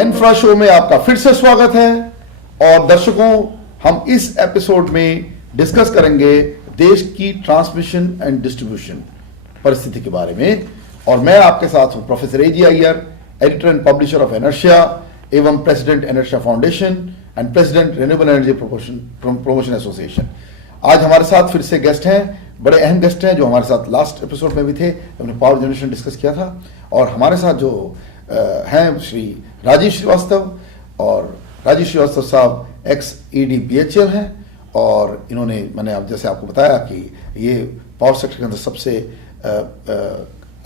Infra show में आपका फिर से स्वागत है। और दर्शकों, हम इस एपिसोड में डिस्कस करेंगे देश की ट्रांसमिशन एंड डिस्ट्रीब्यूशन परिस्थिति के बारे में। और मैं आपके साथ हूं professor A G Iyer, editor and publisher of Enertia एवं president Enertia foundation and president renewable energy promotion association. आज हमारे साथ फिर से गेस्ट हैं, बड़े अहम गेस्ट हैं जो हमारे साथ लास्ट एपिसोड में भी थे, हमने पावर जनरेशन डिस्कस किया था। और हमारे साथ जो हैं श्री राजीव श्रीवास्तव, और राजीव श्रीवास्तव साहब एक्स ईडी बीएचएल हैं, और इन्होंने मैंने अब जैसे आपको बताया कि ये पावर सेक्टर के अंदर सबसे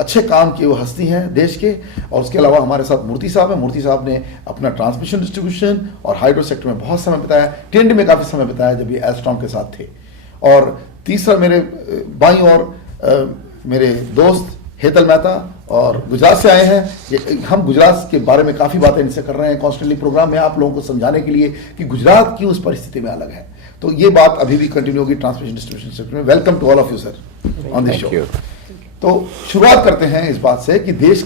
अच्छे काम किए वो हस्ती हैं देश के। और उसके अलावा हमारे साथ मूर्ति साहब हैं। मूर्ति साहब ने अपना ट्रांसमिशन, डिस्ट्रीब्यूशन और हाइड्रो सेक्टर में बहुत समय बिताया, टीएनडी में काफ़ी समय बिताया जब ये एस्ट्रॉम के साथ थे। और तीसरा मेरे बाईं ओर मेरे दोस्त हेतल मेहता और गुजरात से आए हैं। हम गुजरात के बारे में काफ़ी बातें इनसे कर रहे हैं कॉन्स्टेंटली प्रोग्राम में, आप लोगों को समझाने के लिए कि गुजरात क्यों उस परिस्थिति में अलग है। तो ये बात अभी भी कंटिन्यू होगी ट्रांसमिशन डिस्ट्रीब्यूशन सेक्टर में। Welcome to all of you sir on this show. तो शुरुआत करते हैं इस बात से कि देश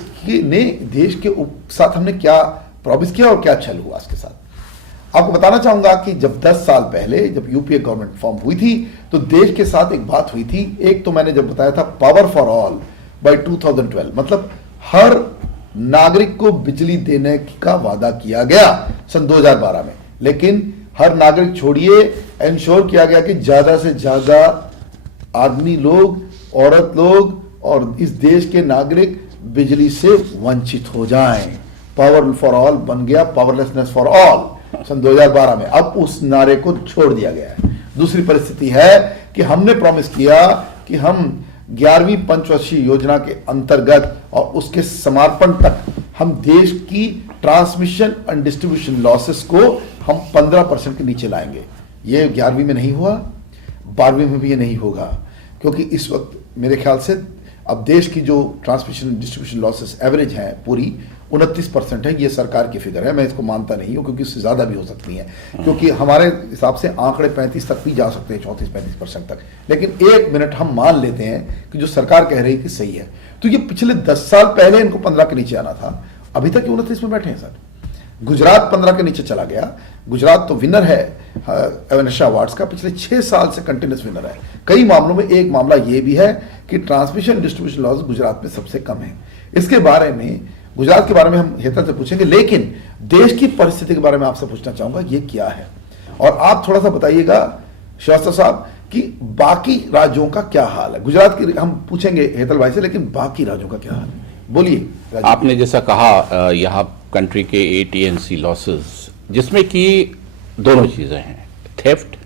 के साथ हमने क्या प्रॉमिस किया और क्या छल हुआ इसके साथ। आपको बताना चाहूंगा कि जब 10 साल पहले जब यूपीए गवर्नमेंट फॉर्म हुई थी तो देश के साथ एक बात हुई थी। एक तो मैंने जब बताया था पावर फॉर ऑल बाय 2012, मतलब हर नागरिक को बिजली देने का वादा किया गया सन 2012 में। लेकिन हर नागरिक छोड़िए, इंश्योर किया गया कि ज्यादा से ज्यादा आदमी लोग, औरत लोग और इस देश के नागरिक बिजली से वंचित हो जाएं। पावर फॉर ऑल बन गया पावरलेसनेस फॉर ऑल सन 2012 में। अब उस नारे को छोड़ दिया गया है। दूसरी परिस्थिति है कि हमने प्रॉमिस किया कि हम 11वीं पंचवर्षीय योजना के अंतर्गत और उसके समर्पण तक हम देश की ट्रांसमिशन एंड डिस्ट्रीब्यूशन लॉसेस को हम 15% के नीचे लाएंगे। ये 11वीं में नहीं हुआ, 12वीं में भी ये नहीं होगा, क्योंकि इस वक्त मेरे ख्याल से अब देश की जो ट्रांसमिशन डिस्ट्रीब्यूशन लॉसेस एवरेज हैं पूरी 29% है। ये सरकार की फिगर है, मैं इसको मानता नहीं हूँ क्योंकि इससे ज़्यादा भी हो सकती है, क्योंकि हमारे हिसाब से आंकड़े 35 तक भी जा सकते हैं, 34-35% तक। लेकिन एक मिनट हम मान लेते हैं कि जो सरकार कह रही है कि सही है। तो ये पिछले 10 साल पहले इनको 15 के नीचे आना था, अभी तक 29 में बैठे हैं सर। गुजरात 15 के नीचे चला गया। गुजरात तो विनर है एनर्शिया अवार्ड्स का, पिछले 6 साल से कंटिन्यूस विनर है। कई मामलों में एक मामला ये भी है कि ट्रांसमिशन डिस्ट्रीब्यूशन लॉस गुजरात में सबसे कम है। इसके बारे में, गुजरात के बारे में हम हेतल से पूछेंगे, लेकिन देश की परिस्थिति के बारे में आपसे पूछना चाहूंगा ये क्या है। और आप थोड़ा सा बताइएगा श्रीवास्तव साहब कि बाकी राज्यों का क्या हाल है। गुजरात की हम पूछेंगे हेतल भाई से, लेकिन बाकी राज्यों का क्या हाल है, बोलिए। आपने जैसा कहा यहाँ कंट्री के AT&C लॉसेस, जिसमें कि दोनों चीजें हैं, theft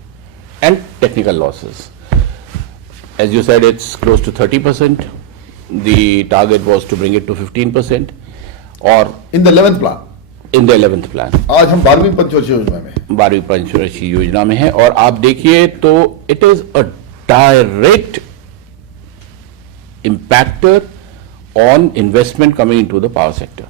and technical losses. As you said it's close to 30%. The target was to bring it to 15%. और in the 11th plan, in the 11th plan आज हम 12वीं पंचवर्षीय योजना में, 12वीं पंचवर्षीय योजना में है। और आप देखिए तो it is a direct impactor on investment coming into the power sector.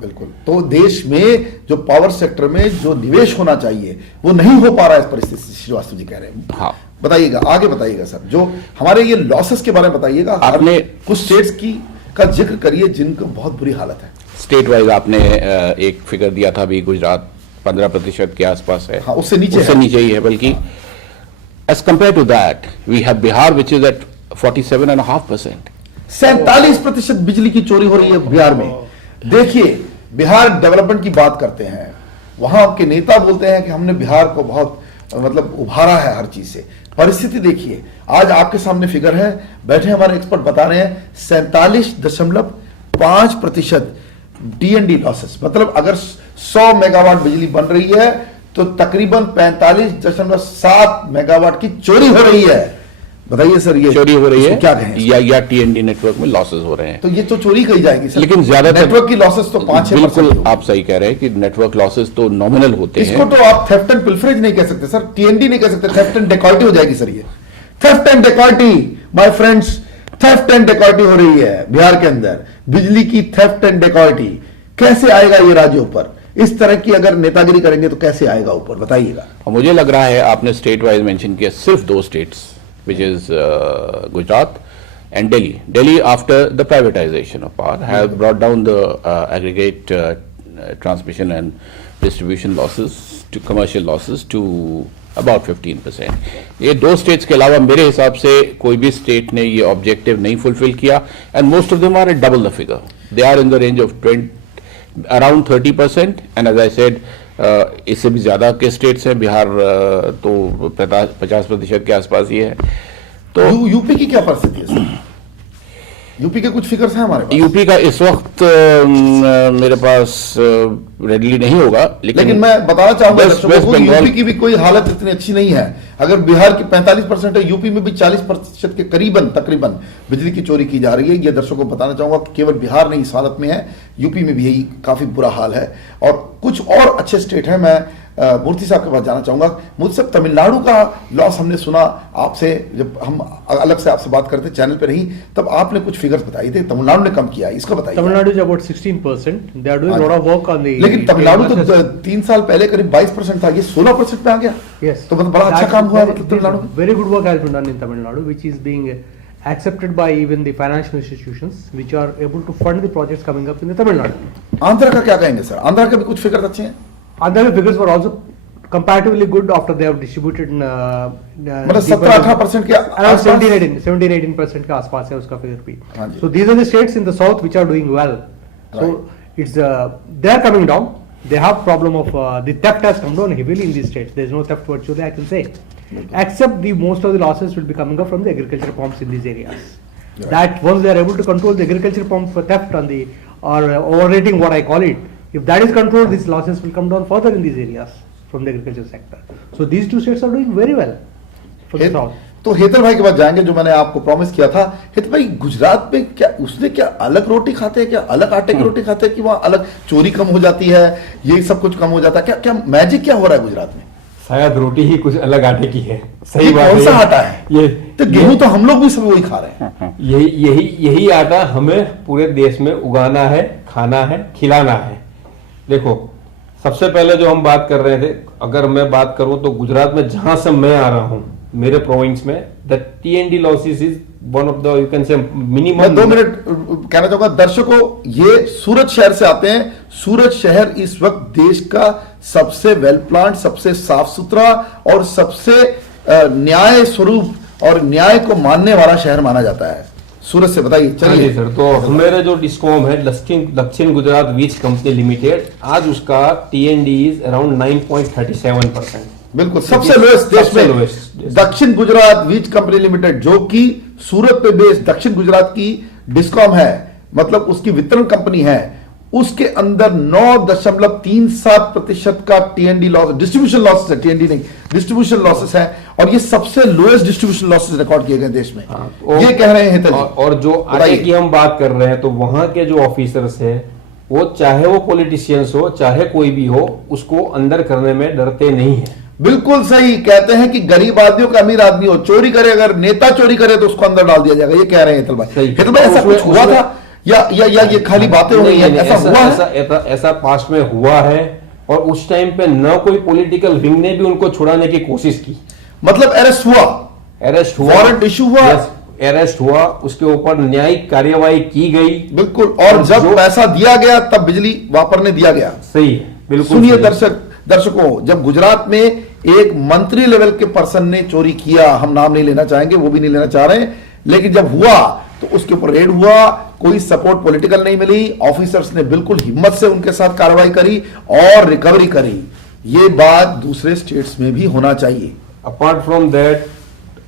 बिल्कुल। तो देश में जो पावर सेक्टर में जो निवेश होना चाहिए वो नहीं हो पा रहा है इस परिस्थिति से, श्रीवास्तव जी कह रहे हैं। हाँ, बताइएगा, आगे बताइएगा सर। जो हमारे ये लॉसेस के बारे में बताइएगा। आपने कुछ स्टेट्स की का जिक्र करिए जिनको बहुत बुरी हालत है। स्टेट वाइज आपने एक फिगर दिया था अभी, गुजरात 15% के आसपास है। हाँ, उससे नीचे ही है। बल्कि as compare to that we have Bihar which is at 47.5%। 47% बिजली की चोरी हो रही है बिहार में। देखिए, बिहार डेवलपमेंट की बात करते हैं, वहां के नेता बोलते हैं कि हमने बिहार को बहुत मतलब उभारा है हर चीज से। परिस्थिति देखिए, आज आपके सामने फिगर है, बैठे हमारे एक्सपर्ट बता रहे हैं 47.5% टीएनडी लॉसेस। मतलब अगर 100 मेगावाट बिजली बन रही है तो तकरीबन 45.7 मेगावाट की चोरी हो रही है। बताइए सर, ये चोरी हो रही है क्या कहें, या टीएनडी नेटवर्क में लॉसेस हो रहे हैं। तो ये तो चोरी कही जाएगी सर। लेकिन ज्यादातर नेटवर्क की लॉसेस तो 5-6%। बिल्कुल आप सही कह रहे हैं कि नेटवर्क लॉसेस तो नॉमिनल होते हैं। इसको तो आप थेफ्ट एंड पिल्फरेज नहीं कह सकते सर, टीएनडी नहीं कह सकते, थेफ्ट एंड डेकॉइटी हो जाएगी सर। ये theft and dacoity, my friends, theft and dacoity हो रही है बिहार के अंदर। बिजली की थेफ्ट एंड डेकॉइटी कैसे आएगा ये राज्यों पर? इस तरह की अगर नेतागिरी करेंगे तो कैसे आएगा ऊपर, बताइएगा। मुझे लग रहा है आपने स्टेट वाइज मेंशन किया सिर्फ 2 states, which is Gujarat and Delhi. Delhi, after the privatization of power, have brought down the aggregate transmission and distribution losses to commercial losses to about 15%. ये दो states के अलावा मेरे हिसाब से कोई भी state ने ये objective नहीं fulfill किया, and most of them are at double the figure. They are in the range of around 30%, and as I said, इससे भी ज़्यादा के states हैं, बिहार तो 50% के आसपास ही है. तो यूपी की क्या परिस्थिति है सर? यूपी के कुछ फिगर्स हैं हमारे पास? यूपी का इस वक्त मेरे पास रेडली नहीं होगा, लेकिन मैं बताना चाहूंगा यूपी की भी कोई हालत इतनी अच्छी नहीं है. अगर बिहार की 45% है, यूपी में भी 40% के तकरीबन बिजली की चोरी की जा रही है. ये दर्शकों को बताना चाहूंगा कि केवल बिहार नहीं इस हालत में है, यूपी में भी यही काफी बुरा हाल है. और कुछ और अच्छे स्टेट हैं. मैं मूर्ति साहब के पास जाना चाहूंगा. मूर्ति साहब, तमिलनाडु का लॉस हमने सुना आपसे, जब हम अलग से आपसे बात करते चैनल पे नहीं, तब आपने कुछ फिगर्स बताई थे. तमिलनाडु ने कम किया, इसका बताइए. Tamil Nadu is about 16%. They are doing lot of work on the. लेकिन तमिलनाडु तो 3 साल पहले करीब 22% था, ये 16% पे आ गया. यस, तो मतलब बड़ा अच्छा काम हुआ है मतलब तमिलनाडु में. Very good work has been done in Tamil Nadu, which is being accepted by even the financial institutions which are able to fund the projects coming up in the Tamil Nadu. Andhra का क्या कहेंगे सर? आंध्र के भी कुछ फिगर्स अच्छे हैं? Andhra figures were also comparatively good after they have distributed मतलब 17-18% के around 17-18% के आसपास है उसका फिगर भी. So these are the states in the south which are doing well. So it's they are coming down. They have problem of the theft has come down heavily in these states. There is no theft virtually, I can say, except the most of the losses will be coming up from the agriculture reforms in these areas. That once they are able to control the agriculture reform for theft on the or overrating, what I call it, if that is controlled, these losses will come down further in these areas from the agriculture sector. So these two states are doing very well for the south. तो हेतल भाई के पास जाएंगे, जो मैंने आपको promise किया था. हेतल भाई, गुजरात में क्या उसने क्या अलग रोटी खाते हैं, क्या अलग आटे की रोटी खाते हैं, कि वहाँ अलग चोरी कम हो जाती है, ये सब कुछ कम हो जाता है? क्या क्या मैजिक क्या हो रहा है गुजरात में? शायद रोटी ही कुछ अलग आटे की है. सही बात है. कौन सा आटा है ये? तो गेहूं तो हम लोग भी सब वही खा रहे हैं. यही आटा हमें पूरे देश में उगाना है, खाना है, खिलाना है. देखो, सबसे पहले जो हम बात कर रहे थे, अगर मैं बात करूं तो गुजरात में जहां से मैं आ रहा हूं, मेरे प्रोविंस में, the TND losses is one of the, you can say minimum. 2 minute कहना चाहूंगा दर्शकों, ये सूरत शहर से आते हैं. सूरत शहर इस वक्त देश का सबसे वेल प्लान्ड, सबसे साफ सुथरा और सबसे न्याय स्वरूप और न्याय को मानने वाला शहर माना जाता है. सूरत से बताइए. चलिए सर. तो मेरे जो डिस्कॉम है दक्षिण गुजरात वीज कंपनी लिमिटेड, आज उसका TND इज अराउंड 9.37%. बिल्कुल सबसे लोएस्ट देश में. दक्षिण गुजरात वीज कंपनी लिमिटेड, जो कि सूरत पे बेस्ड दक्षिण गुजरात की डिस्कॉम है, मतलब उसकी वितरण कंपनी है, उसके अंदर 9.37% का TND लॉस, डिस्ट्रीब्यूशन लॉसेस है, TND नहीं, डिस्ट्रीब्यूशन लॉसेस है. और ये सबसे लोएस्ट डिस्ट्रीब्यूशन लॉसेस रिकॉर्ड किए गए देश में. ये कह रहे हैं. और जो आगे की हम बात कर रहे हैं, तो वहां के जो ऑफिसर्स है, वो चाहे वो पॉलिटिशियंस हो, चाहे कोई भी हो, उसको अंदर करने में डरते नहीं है. बिल्कुल सही कहते हैं कि गरीब आदमी का अमीर आदमी हो, चोरी करे, अगर नेता चोरी करे तो उसको अंदर डाल दिया जाएगा. ये कह रहे हैं हितल भाई. हितल भाई, ऐसा कुछ हुआ था या ये खाली बातें हो रही हैं? ऐसा हुआ है? ऐसा पास्ट में हुआ है, और उस टाइम पे न कोई पॉलिटिकल विंग ने भी उनको छुड़ाने की कोशिश की. मतलब अरेस्ट हुआ, वारंट इशू हुआ, अरेस्ट हुआ, उसके ऊपर न्यायिक कार्यवाही की गई. बिल्कुल. और जब पैसा दिया गया तब बिजली वापरने दिया गया. सही है, बिल्कुल. सुनिए दर्शकों, जब गुजरात में एक मंत्री लेवल के पर्सन ने चोरी किया, हम नाम नहीं लेना चाहेंगे, वो भी नहीं लेना चाह रहे, लेकिन जब हुआ तो उसके ऊपर रेड हुआ, कोई सपोर्ट पॉलिटिकल नहीं मिली, ऑफिसर्स ने बिल्कुल हिम्मत से उनके साथ कार्रवाई करी और रिकवरी करी. ये बात दूसरे स्टेट्स में भी होना चाहिए. अपार्ट फ्रॉम दैट,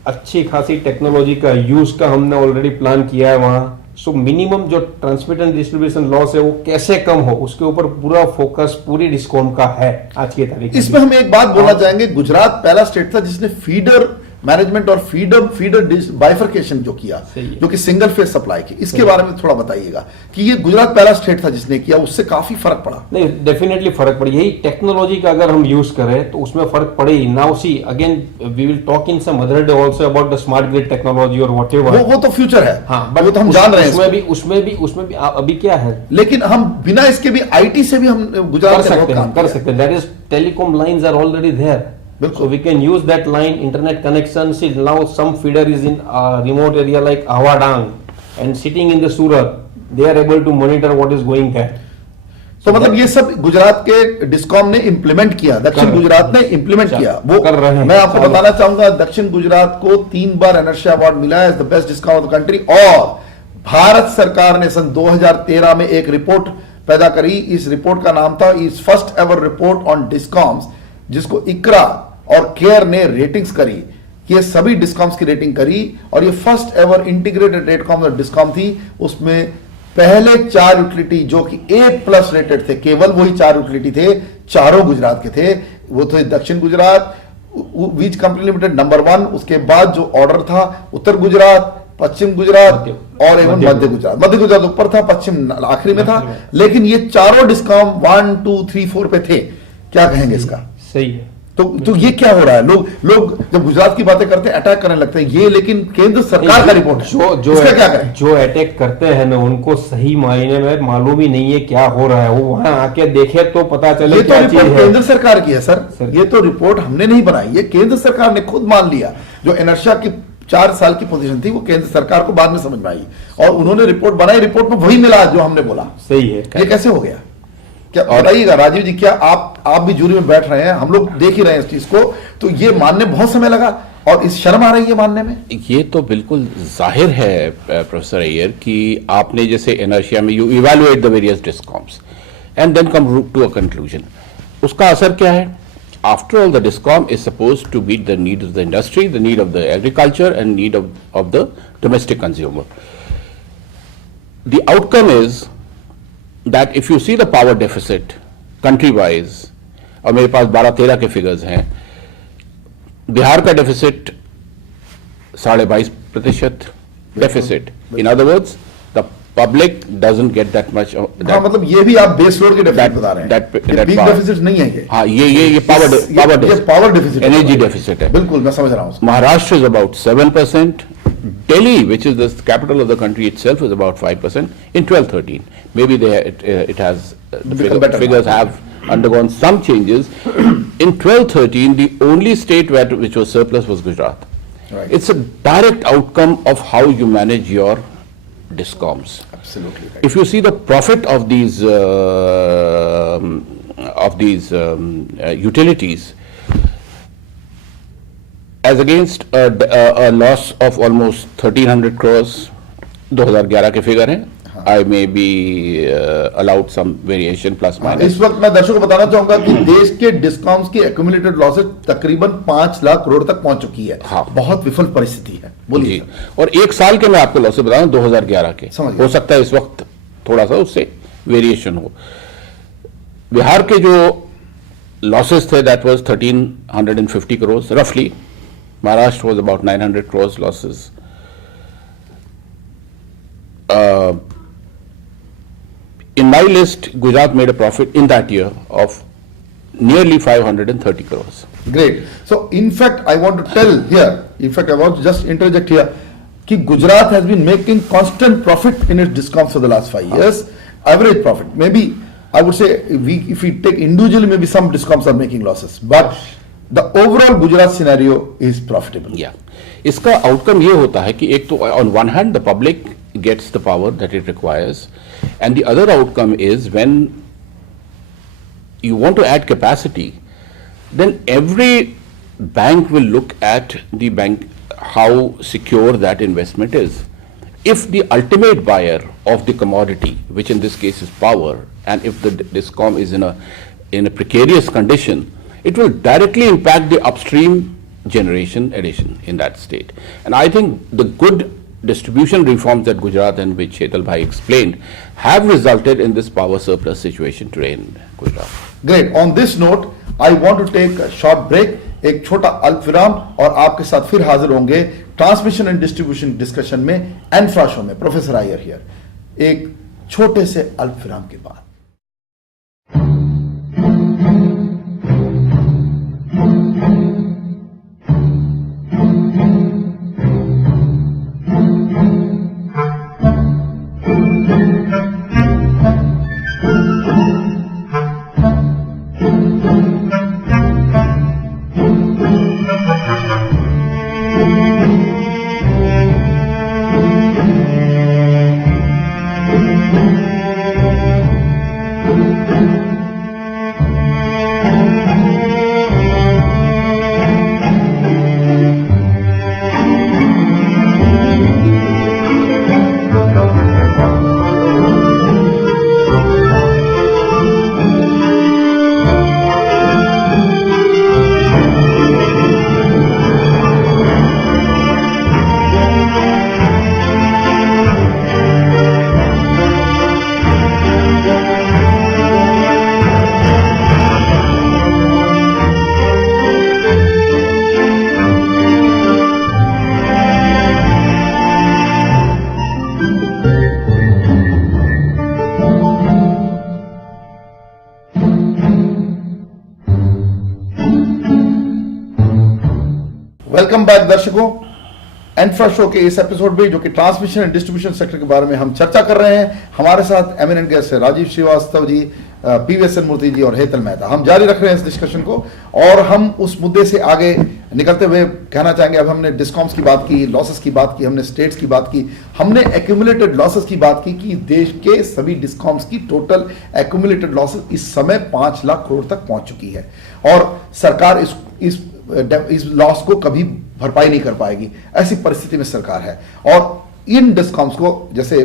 अच्छी खासी टेक्नोलॉजी का यूज का हमने ऑलरेडी प्लान किया है वहां. सो मिनिमम जो ट्रांसमिट एंड डिस्ट्रीब्यूशन लॉस है वो कैसे कम हो, उसके ऊपर पूरा फोकस पूरी डिस्कॉम का है आज की तारीख. इसमें हम एक बात बोलना चाहेंगे, गुजरात पहला स्टेट था जिसने फीडर मैनेजमेंट और फीडर बाइफरकेशन जो किया, जो कि सिंगल फेज सप्लाई की. इसके बारे में थोड़ा बताइएगा कि ये गुजरात पहला स्टेट था जिसने किया, उससे काफी फर्क पड़ा. नहीं, डेफिनेटली फर्क पड़ा. यही टेक्नोलॉजी का अगर हम यूज करें तो उसमें फर्क पड़े ही. Now see again we will talk in some other day also about the smart grid technology और व्हाटएवर. वो तो फ्यूचर है. हाँ, वो तो हम जान रहे हैं. उसमें भी अभी क्या है, लेकिन हम बिना इसके भी आईटी से भी हम गुजरात कर सकते हैं. That is telecom lines are already there. So we can use that line, internet connection. See, now some feeder is in a remote area like Awadang and sitting in the Surat, they are able to monitor what is going there. तो मतलब ये सब गुजरात के discom ने implement किया, दक्षिण गुजरात ने implement किया वो कर रहे हैं। मैं आपको बताना चाहूंगा, दक्षिण गुजरात को 3 बार एनर्शिया अवार्ड मिला है as the best discom of the country. और भारत सरकार ने सन 2013 में एक रिपोर्ट पैदा करी, इस रिपोर्ट का नाम था is first ever report on discoms, जिसको इकरा और केयर ने रेटिंग्स करी। ये सभी डिस्कॉम्स की रेटिंग करी और ये फर्स्ट एवर इंटीग्रेटेड रेटकॉम और डिस्कॉम थी। उसमें पहले 4 यूटिलिटी जो कि A+ रेटेड थे, केवल वही 4 यूटिलिटी थे, चारों गुजरात के थे। वो थे दक्षिण गुजरात, वीज कंपनी लिमिटेड नंबर 1, उसके बाद जो ऑर्डर था उत्तर गुजरात, पश्चिम गुजरात और एवं मध्य गुजरात। मध्य गुजरात ऊपर था, पश्चिम आखिरी में था, लेकिन ये चारों डिस्कॉम 1, 2, 3, 4 पे थे। क्या कहेंगे इसका? सही है। तो ये क्या हो रहा है? लोग जब गुजरात की बातें करते हैं अटैक करने लगते हैं, ये लेकिन केंद्र सरकार का रिपोर्ट है, इसका क्या करें? जो अटैक करते हैं ना, उनको सही मायने में मालूम ही नहीं है क्या हो रहा है। वो वहां आके देखे तो पता चले ये तो क्या चीज रिपोर्ट है। केंद्र सरकार की है सर, ये तो रिपोर्ट हमने नहीं बनाई, ये केंद्र सरकार ने खुद मान लिया। जो इनर्शिया की 4 साल की पोजीशन थी वो केंद्र सरकार को बाद में समझ में आई और उन्होंने रिपोर्ट बनाई, रिपोर्ट में वही मिला जो हमने बोला। सही है। ये कैसे हो गया? क्या बताइएगा राजीव जी, क्या आप भी जूरी में बैठ रहे हैं, हम लोग देख ही रहे हैं इस चीज को, तो ये मानने बहुत समय लगा और इस शर्म आ रही है मानने में। ये तो बिल्कुल जाहिर है प्रोफेसर अय्यर कि आपने जैसे इनर्शिया में you evaluate the various discoms and then come to a conclusion. उसका असर क्या है? After all, the DISCOM is supposed to meet the needs of the industry, the need of the agriculture and need of the domestic consumer. The outcome is that if you see the power deficit country-wise, और मेरे पास 12-13 के figures हैं, बिहार का deficit 22.5% deficit. In other words, the public doesn't get that much. हाँ, मतलब ये भी आप बेस लोड के डेफिसिट बता रहे हैं, ये पीक डेफिसिट नहीं है ये। हाँ, ये पावर डेफिसिट, एनर्जी डेफिसिट है। बिल्कुल मैं समझ रहा हूँ। Maharashtra is about 7%. Delhi, which is the capital of the country itself, is about 5% in 12-13. Maybe it has the figures have undergone some changes. In 12-13, the only state which was surplus was Gujarat. Right. It's a direct outcome of how you manage your DISCOMs. Absolutely right. If you see the profit of these utilities, as against a loss of almost 1300 crores, 2011 के figure हैं, I may be allowed some variation plus minus. इस वक्त मैं दर्शकों को बताना चाहूंगा कि देश के डिस्कॉम्स की एक्यूमुलेटेड लॉसेज तकरीबन 5 लाख करोड़ तक पहुंच चुकी है। हाँ। बहुत विफल परिस्थिति है, बोलिए। और एक साल के मैं आपको लॉसेज बता रहा हूं, 2011 के। समझ गया। हो सकता है इस वक्त थोड़ा सा उससे वेरिएशन हो। बिहार के जो लॉसेज थे दैट वाज 1350 crores रफली। Maharashtra was about 900 crores losses. In my list, Gujarat made a profit in that year of nearly 530 crores. Great. So in fact, I want to tell here, in fact, I want to just interject here, कि Gujarat has been making constant profit in its discoms for the last 5 years. Average profit. Maybe I would say if we take individually, maybe some discoms are making losses, but the overall Gujarat scenario is profitable. Yeah. इसका outcome ये होता है कि एक तो on one hand the public gets the power that it requires, and the other outcome is when you want to add capacity, then every bank will look at the bank how secure that investment is. If the ultimate buyer of the commodity, which in this case is power, and if the DISCOM is in a precarious condition, it will directly impact the upstream generation addition in that state. And I think the good distribution reforms that Gujarat and which Shetal Bhai explained have resulted in this power surplus situation today in Gujarat. Great. On this note, I want to take a short break. एक छोटा अल्प विराम और आपके साथ फिर हाजिर होंगे ट्रांसमिशन एंड डिस्ट्रीब्यूशन डिस्कशन में एनफ्रा शो में। Professor Iyer here. एक छोटे से अल्प विराम के बाद। वेलकम बैक दर्शकों, एंफ्रा शो के इस एपिसोड में जो कि ट्रांसमिशन एंड डिस्ट्रीब्यूशन सेक्टर के बारे में हम चर्चा कर रहे हैं। हमारे साथ एमिनेंट गेस्ट है राजीव श्रीवास्तव जी, पीवीएसएन मूर्ति जी और हेतल मेहता। हम जारी रख रहे हैं इस डिस्कशन को और हम उस मुद्दे से आगे निकलते हुए कहना चाहेंगे, अब हमने डिस्कॉम्स की बात की, लॉसेस की बात की, हमने स्टेट्स की बात की, हमने एक्यूमुलेटेड लॉसेस की बात की कि देश के सभी डिस्कॉम्स की टोटल एक्यूमुलेटेड लॉसेस इस समय 5 लाख करोड़ तक पहुंच चुकी है और सरकार इस लॉस को कभी भरपाई नहीं कर पाएगी। ऐसी परिस्थिति में सरकार है और इन डिस्कॉम्स को, जैसे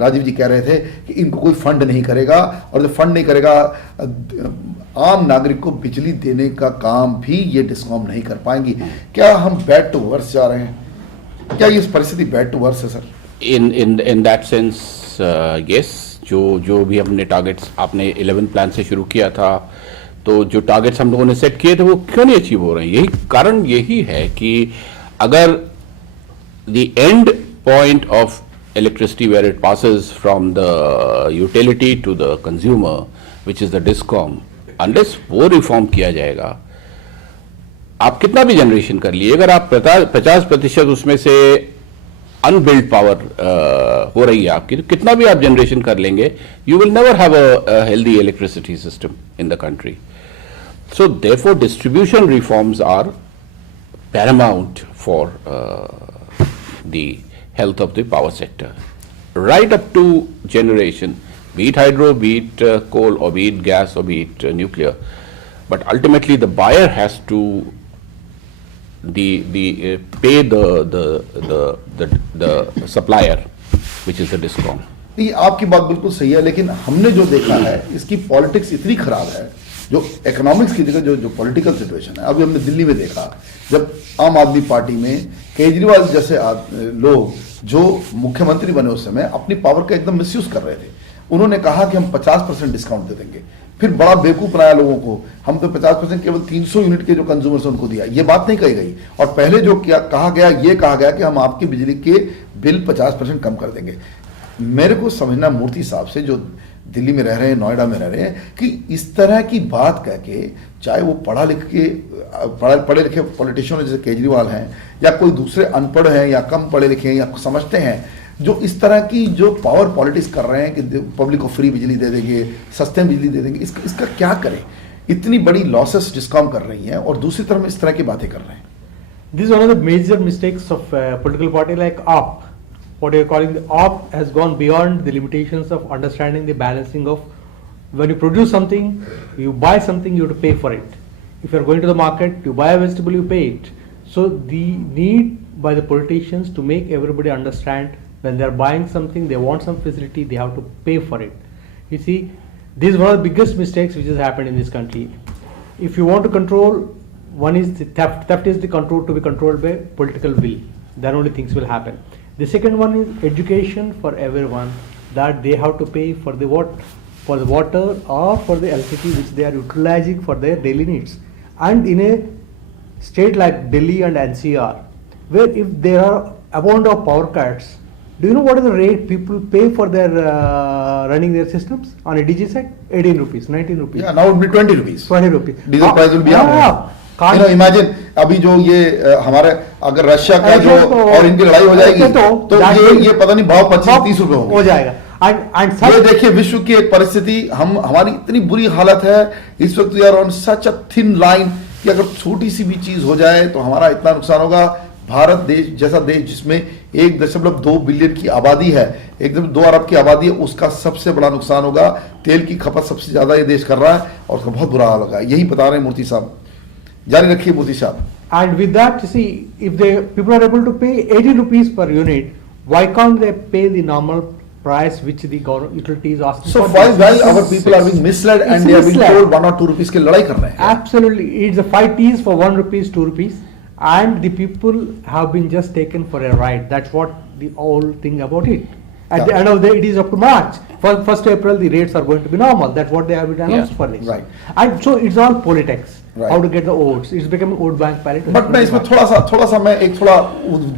राजीव जी कह रहे थे कि इनको कोई फंड नहीं करेगा और जो फंड नहीं करेगा आम नागरिक को बिजली देने का काम भी ये डिस्कॉम नहीं कर पाएंगी। क्या हम बैड टू वर्स जा रहे हैं? क्या ये परिस्थिति बैड टू वर्स है sir? In that sense yes, जो भी हमने टारगेट्स, आपने 11 प्लान से शुरू किया था, तो जो टारगेट्स हम लोगों ने सेट किए थे वो क्यों नहीं अचीव हो रहे हैं? यही कारण यही है कि अगर the end point of electricity where it passes from the utility to the consumer, which is the DISCOM, unless वो रिफॉर्म किया जाएगा, आप कितना भी जनरेशन कर लिए, अगर आप 50% उसमें से अनबिल्ड पावर हो रही है आपकी, तो कितना भी आप जनरेशन कर लेंगे, you will never have a healthy electricity system in the country. So therefore distribution reforms are paramount for the health of the power sector, right up to generation, be it hydro, be it coal, or be it gas, or be it nuclear. But ultimately, the buyer has to pay the supplier, which is the DISCOM. नहीं, आपकी बात बिल्कुल सही है, लेकिन हमने जो देखा है इसकी पॉलिटिक्स इतनी खराब है, जो इकोनॉमिक्स की जगह जो पॉलिटिकल सिचुएशन है। अभी हमने दिल्ली में देखा, जब आम आदमी पार्टी में केजरीवाल जैसे लोग जो मुख्यमंत्री बने उस समय अपनी पावर का एकदम मिसयूज कर रहे थे। उन्होंने कहा कि हम 50% डिस्काउंट दे देंगे, फिर बड़ा बेवकूफ बनाया लोगों को, हम तो 50% केवल 300 यूनिट के जो कंज्यूमर्स उनको दिया। ये बात नहीं कही गई और पहले जो कहा गया कि हम आपकी बिजली के बिल 50% कम कर देंगे। मेरे को समझना मूर्ति साहब से, जो दिल्ली में रह रहे हैं, नोएडा में रह रहे हैं, कि इस तरह की बात कह के, चाहे वो पढ़े लिखे पॉलिटिशियन जैसे केजरीवाल हैं या कोई दूसरे अनपढ़ हैं या कम पढ़े लिखे हैं या समझते हैं, जो इस तरह की जो पावर पॉलिटिक्स कर रहे हैं कि पब्लिक को फ्री बिजली दे देंगे, सस्ते बिजली दे देंगे, इसका क्या करें? इतनी बड़ी लॉसेस डिस्कॉम कर रही हैं और दूसरी तरफ इस तरह की बातें कर रहे हैं। This is one of the major mistakes of a political party like AAP. What you're calling the AAP has gone beyond the limitations of understanding the balancing of when you produce something, you buy something, you have to pay for it. If you're going to the market, you buy a vegetable, you pay it. So the need by the politicians to make everybody understand when they're buying something, they want some facility, they have to pay for it. You see, this is one of the biggest mistakes which has happened in this country. If you want to control, one is the theft. Theft is the control to be controlled by political will. Then only things will happen. The second one is education for everyone, that they have to pay for the water or for the electricity which they are utilizing for their daily needs. And in a state like Delhi and NCR, where if there are amount of power cuts, do you know what is the rate people pay for their running their systems on a DG side? 18 rupees, 19 rupees. Yeah, now it will be 20 rupees. 20 rupees. Diesel price will be up. Can't you know, imagine अभी जो ये हमारे अगर Russia का जो और इनकी लड़ाई हो जाएगी तो ये पता नहीं भाव 25-30 रुपए हो जाएगा। ये देखिए विश्व की एक परिस्थिति, हमारी इतनी बुरी हालत है इस वक्त, यार on such a thin line कि अगर छोटी सी भी चीज हो जाए तो हमारा इतना नुकसान होगा। भारत देश जैसा देश जिसमें 1.2 बिलियन की आबादी है, 1.2 अरब की आबादी है, उसका सबसे बड़ा नुकसान होगा। तेल की खपत सबसे ज्यादा ये देश कर रहा है और उसका बहुत बुरा हाल होगा। यही बता रहे हैं मूर्ति साहब, जारी रखिए मूर्ति साहब। And with that, you see, if the people are able to pay 80 rupees per unit, why can't they pay the normal price which the government utilities asking so for? So why our people are being misled and they are being told 1 or 2 rupees की लड़ाई कर रहे हैं? Absolutely, it's a fight is for 1 rupees, 2 rupees, and the people have been just taken for a ride. That's what the whole thing about it. At the end of the day, it is up to March. 1st April, the rates are going to be normal. That's what they have been announced for this. Right. And so it's all politics. Right. How to get the votes. It's becoming vote bank parity. But मैं इसमें थोड़ा सा मैं एक थोड़ा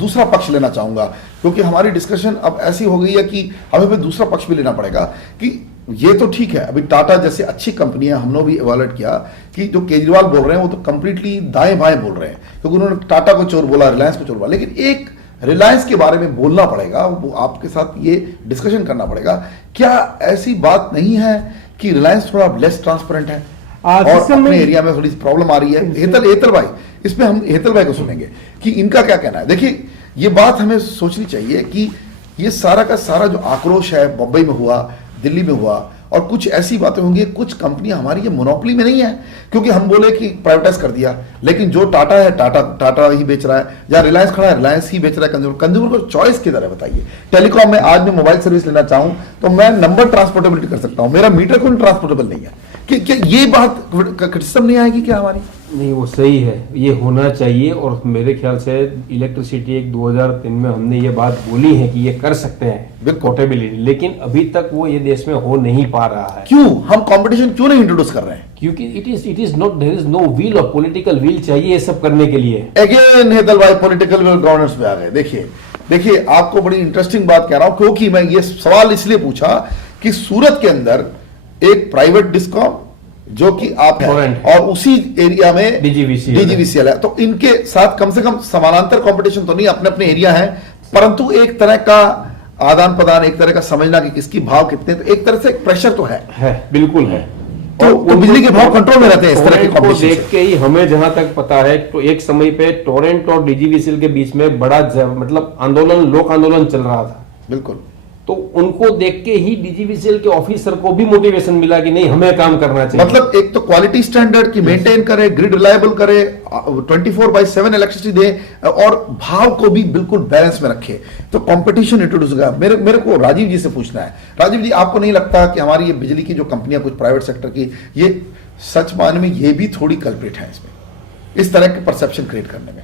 दूसरा पक्ष लेना चाहूंगा, क्योंकि हमारी डिस्कशन अब ऐसी हो गई है कि हमें फिर दूसरा पक्ष भी लेना पड़ेगा कि ये तो ठीक है, अभी टाटा जैसे अच्छी कंपनियां हमने भी इवैल्यूएट किया कि जो केजरीवाल बोल रहे हैं वो तो कंप्लीटली दाएं बाएं बोल रहे हैं, क्योंकि उन्होंने टाटा को चोर बोला, रिलायंस को चोर बोला, लेकिन एक रिलायंस के बारे में बोलना पड़ेगा, वो आपके साथ ये डिस्कशन करना पड़ेगा, क्या ऐसी बात नहीं है कि रिलायंस थोड़ा लेस ट्रांसपेरेंट है और अपने एरिया में थोड़ी प्रॉब्लम आ रही है? हेतल भाई, इसमें हम हेतल भाई को सुनेंगे कि इनका क्या कहना है। देखिए, ये बात हमें सोचनी चाहिए कि ये सारा का सारा जो आक्रोश है बम्बई में हुआ, दिल्ली में हुआ, और कुछ ऐसी बातें होंगी, कुछ कंपनियां हमारी ये मोनोपोली में नहीं है, क्योंकि हम बोले कि प्राइवेटाइज कर दिया, लेकिन जो टाटा है टाटा ही बेच रहा है, जहां रिलायंस खड़ा है रिलायंस ही बेच रहा है। कंज्यूमर को चॉइस किधर है बताइए? टेलीकॉम में आज मैं मोबाइल सर्विस लेना चाहूं तो मैं नंबर ट्रांसपोर्टेबिलिटी कर सकता हूं, मेरा मीटर कोई ट्रांसपोर्टेबल नहीं है। क्या ये बात क्रिटिसिज्म नहीं आएगी क्या हमारी? नहीं, वो सही है, ये होना चाहिए। और मेरे ख्याल से इलेक्ट्रिसिटी एक 2003 में हमने ये बात बोली है कि ये कर सकते हैं पोर्टेबिलिटी, लेकिन अभी तक वो ये देश में हो नहीं पा रहा है। क्यों? हम कंपटीशन क्यों नहीं इंट्रोड्यूस कर रहे हैं? क्योंकि it is not, there is no wheel of political wheel चाहिए ये सब करने के लिए। अगेन हेतल भाई पॉलिटिकल गवर्नेंस में आ गए। देखिए आपको बड़ी इंटरेस्टिंग बात कह रहा हूं, क्योंकि मैं ये सवाल इसलिए पूछा कि सूरत के अंदर एक प्राइवेट डिस्कॉम जो कि आप हैं और उसी एरिया में डीजीवीसीएल है, तो इनके साथ कम से कम समानांतर कंपटीशन तो नहीं, अपने अपने एरिया है, परंतु एक तरह का आदान प्रदान, एक तरह का समझना कि किसकी भाव कितने, तो एक तरह से एक प्रेशर तो है बिल्कुल है। तो बिजली के भाव कंट्रोल में रहते हैं इस तरह के कंपटीशन देख के ही हमें जहां तक पता है तो एक समय पे टोरेंट और डीजीवीसीएल के बीच में बड़ा मतलब आंदोलन, लोक आंदोलन चल रहा था। बिल्कुल, तो उनको देख के ही डीजीवीसीएल के ऑफिसर को भी मोटिवेशन मिला कि नहीं, हमें काम करना चाहिए। मतलब एक तो क्वालिटी स्टैंडर्ड की मेंटेन करे, ग्रिड रिलायबल करे, 24/7 इलेक्ट्रिसिटी दे और भाव को भी बिल्कुल बैलेंस में रखे, तो कंपटीशन इंट्रोड्यूस होगा। मेरे को राजीव जी से पूछना है, राजीव जी आपको नहीं लगता कि हमारी ये बिजली की जो कंपनियां कुछ प्राइवेट सेक्टर की, ये सच मायने में ये भी थोड़ी कल्प्रिट है इसमें, इस तरह के परसेप्शन क्रिएट करने में?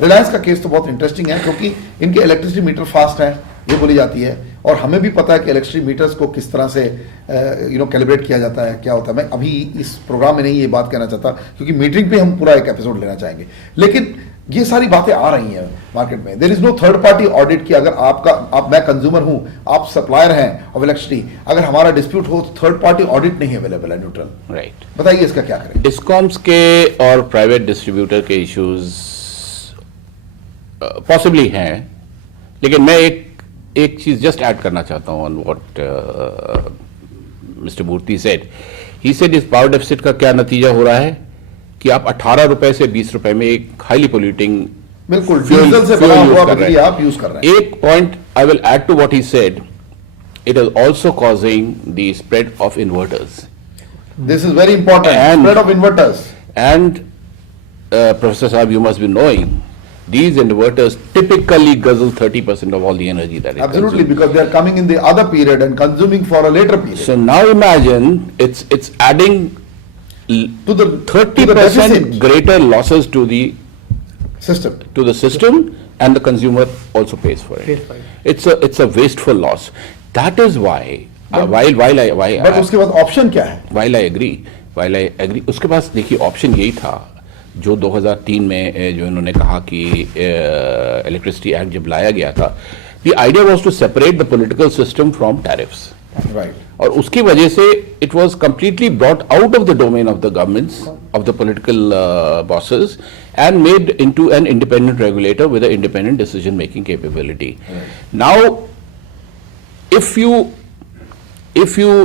रिलायंस का केस तो बहुत इंटरेस्टिंग है, क्योंकि इनके इलेक्ट्रिसिटी मीटर फास्ट है ये बोली जाती है, और हमें भी पता है कि इलेक्ट्रिसिटी मीटर्स को किस तरह से कैलिब्रेट किया जाता है, क्या होता है। मैं अभी इस प्रोग्राम में नहीं ये बात कहना चाहता, क्योंकि मीटरिंग पे हम पूरा एक एपिसोड लेना चाहेंगे, लेकिन ये सारी बातें आ रही हैं मार्केट में। There is no third party audit की, अगर मैं कंज्यूमर हूं, आप सप्लायर हैं ऑफ इलेक्ट्रिसिटी, अगर हमारा डिस्प्यूट हो तो थर्ड पार्टी ऑडिट नहीं अवेलेबल है, न्यूट्रल। राइट, बताइए इसका क्या करें? डिस्कॉम्स के और प्राइवेट डिस्ट्रीब्यूटर के इश्यूज पॉसिबली हैं, लेकिन मैं एक चीज जस्ट ऐड करना चाहता हूं on what mister Murthy said. He said इस पावर डेफिसिट का क्या नतीजा हो रहा है कि आप 18 रुपए से 20 रुपए में एक हाईली पोल्यूटिंग बिल्कुल डीजल से बना हुआ बिजली आप यूज कर रहे हैं। एक point I will add to what he said, it is also causing the spread of inverters. This is very important, spread of inverters. And professor साहब, you must be knowing these inverters typically guzzle 30% of all the energy that it absolutely consumes. Because they are coming in the other period and consuming for a later period. So now imagine it's adding to the 30% greater losses to the system, and the consumer also pays for it. It's a wasteful loss. That is why but उसके बाद option क्या है? while I agree उसके पास देखिए option यही था जो 2003 में जो इन्होंने कहा कि इलेक्ट्रिसिटी एक्ट जब लाया गया था, the idea was to separate the political system from tariffs, right, और उसकी वजह से it was completely brought out of the domain of the governments, of the political bosses, and made into an independent regulator with a independent decision making capability. Now if you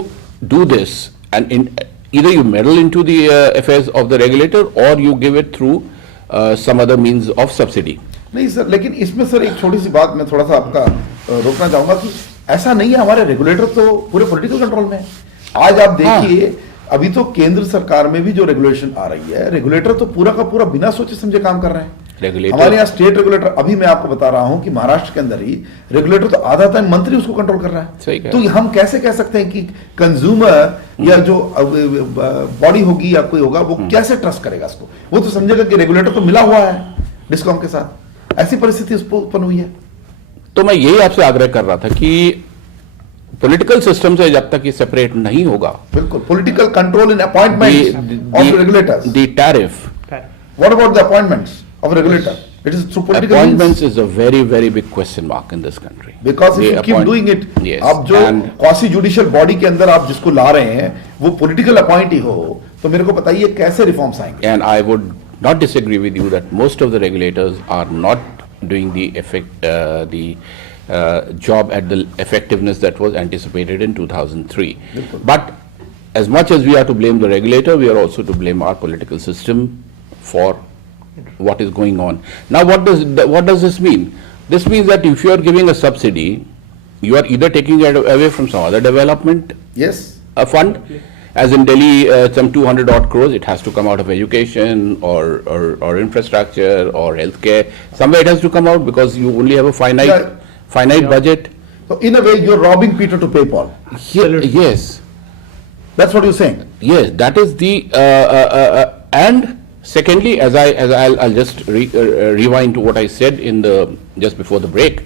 do this and either you meddle into the affairs of the regulator or you give it through some other means of subsidy. नहीं sir, लेकिन इसमें sir एक छोटी सी बात मैं थोड़ा सा आपका रोकना चाहूंगा कि ऐसा नहीं है, हमारे रेगुलेटर तो पूरे पॉलिटिकल कंट्रोल में है। आज आप देखिए, अभी तो केंद्र सरकार में भी जो रेगुलेशन आ रही है, रेगुलेटर तो पूरा का पूरा बिना सोचे समझे काम कर रहे हैं। हमारे यहाँ स्टेट रेगुलेटर, अभी मैं आपको बता रहा हूं कि महाराष्ट्र के अंदर ही रेगुलेटर तो आधा टाइम मंत्री उसको कंट्रोल कर रहा है। तो हम कैसे कह सकते हैं कि कंज्यूमर या जो बॉडी होगी या कोई होगा वो कैसे ट्रस्ट करेगा इसको? वो तो समझेगा कि रेगुलेटर तो मिला हुआ है डिस्कॉम के साथ। ऐसी परिस्थिति उत्पन्न हुई है। तो मैं यही आपसे आग्रह कर रहा था कि पॉलिटिकल सिस्टम से जब तक ये सेपरेट नहीं होगा, बिल्कुल political control in appointment of regulators, the tariff, what about the appointments of regulator? It is through political Appointments means. is a very, very big question mark in this country. Because if They you keep appoint- doing it, Yes, आप जो and quasi judicial body के अंदर आप जिसको ला रहे हैं वो political appointee हो, तो मेरे को बताइए कैसे रिफॉर्म्स आएंगे? And I would not disagree with you that most of the regulators are not doing the job at the effectiveness that was anticipated in 2003. But as much as we are to blame the regulator, we are also to blame our political system for what is going on. Now, what does this mean? This means that if you are giving a subsidy, you are either taking it away from some other development Yes. fund, as in Delhi, some 200 odd crores, it has to come out of education or infrastructure or healthcare. Somewhere it has to come out because you only have a finite budget. So in a way, you're robbing Peter to pay Paul. Yes, That's what you're saying. yes, that is the, and secondly, I'll just rewind to what I said just before the break,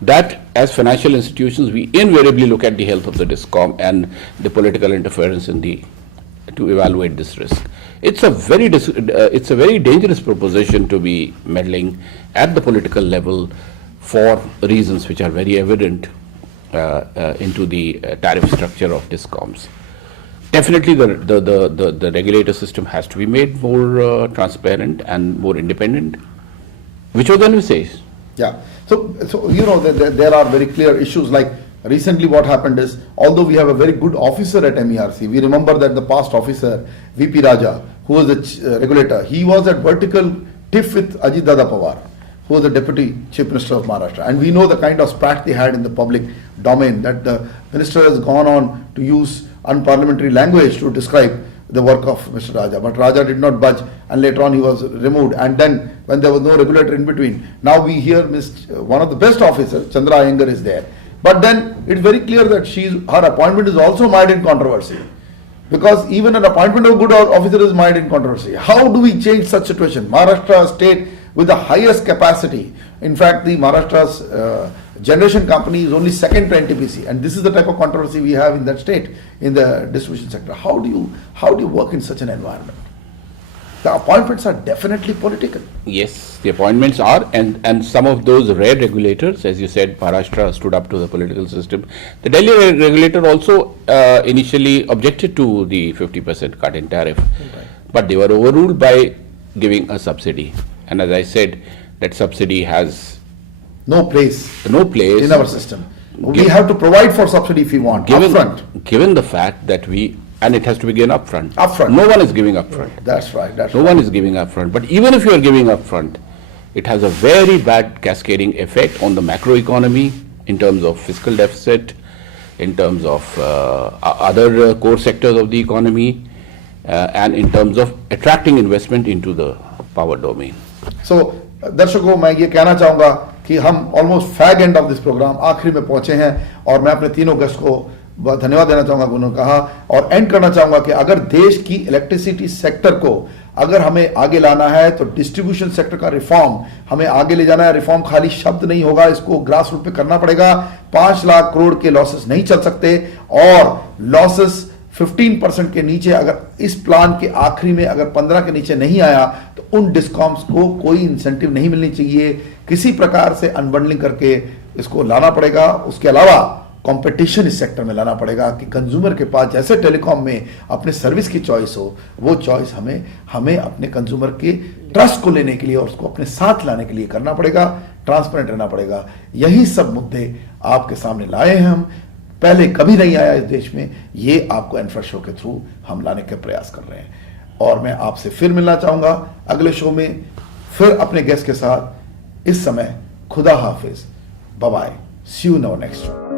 that as financial institutions, we invariably look at the health of the DISCOM and the political interference to evaluate this risk. It's a very dangerous proposition to be meddling at the political level for reasons which are very evident into the tariff structure of DISCOMs. Definitely, the regulator system has to be made more transparent and more independent. Which was then we say? Yeah. So you know, there are very clear issues like recently what happened is, although we have a very good officer at MERC, we remember that the past officer, VP Raja, who was the regulator, he was at vertical tiff with Ajit Dada Pawar, who was the Deputy Chief Minister of Maharashtra. And we know the kind of spat they had in the public domain, that the minister has gone on to use unparliamentary language to describe the work of Mr. Raja. But Raja did not budge, and later on he was removed. And then when there was no regulator in between, now we hear one of the best officers, Chandra Iyengar, is there. But then it's very clear that her appointment is also mired in controversy. Because even an appointment of good officer is mired in controversy. How do we change such situation? Maharashtra state with the highest capacity. In fact, the Maharashtra's generation company is only second to NTPC, and this is the type of controversy we have in that state in the distribution sector. How do you work in such an environment? The appointments are definitely political. Yes, the appointments are, and some of those rare regulators, as you said, Maharashtra stood up to the political system. The Delhi regulator also initially objected to the 50% cut in tariff, but they were overruled by giving a subsidy. And as I said, that subsidy has no place in our system. We have to provide for subsidy if we want, upfront. Given the fact that and it has to be given upfront. Upfront. No one is giving upfront. That's right. No one is giving upfront. But even if you are giving upfront, it has a very bad cascading effect on the macroeconomy in terms of fiscal deficit, in terms of other core sectors of the economy, and in terms of attracting investment into the power domain. So, दर्शकों, मैं ये कहना चाहूँगा कि हम almost fag end of this programme आखिरी में पहुंचे हैं, और मैं अपने तीनों गेस्ट को धन्यवाद देना चाहूँगा उन्होंने कहा, और एंड करना चाहूँगा कि अगर देश की इलेक्ट्रिसिटी सेक्टर को अगर हमें आगे लाना है तो डिस्ट्रीब्यूशन सेक्टर का रिफॉर्म हमें आगे ले जाना है. रिफॉर्म खाली शब्द नहीं होगा, इसको ग्रास रूट पे करना पड़ेगा. 5 लाख करोड़ के लॉसेस नहीं चल सकते, और लॉसेस 15% के नीचे, अगर इस प्लान के आखिरी में अगर 15 के नीचे नहीं आया तो उन डिस्कॉम्स को कोई इंसेंटिव नहीं मिलनी चाहिए. किसी प्रकार से अनबंडलिंग करके इसको लाना पड़ेगा. उसके अलावा कंपटीशन इस सेक्टर में लाना पड़ेगा कि कंज्यूमर के पास जैसे टेलीकॉम में अपने सर्विस की चॉइस हो, वो चॉइस हमें अपने कंज्यूमर के ट्रस्ट को लेने के लिए और उसको अपने साथ लाने के लिए करना पड़ेगा. ट्रांसपेरेंट रहना पड़ेगा. यही सब मुद्दे आपके सामने लाए हैं हम. पहले कभी नहीं आया इस देश में, ये आपको एनफर शो के थ्रू हम लाने के प्रयास कर रहे हैं. और मैं आपसे फिर मिलना चाहूंगा अगले शो में, फिर अपने गेस्ट के साथ. इस समय खुदा हाफिज, bye bye, see you now next.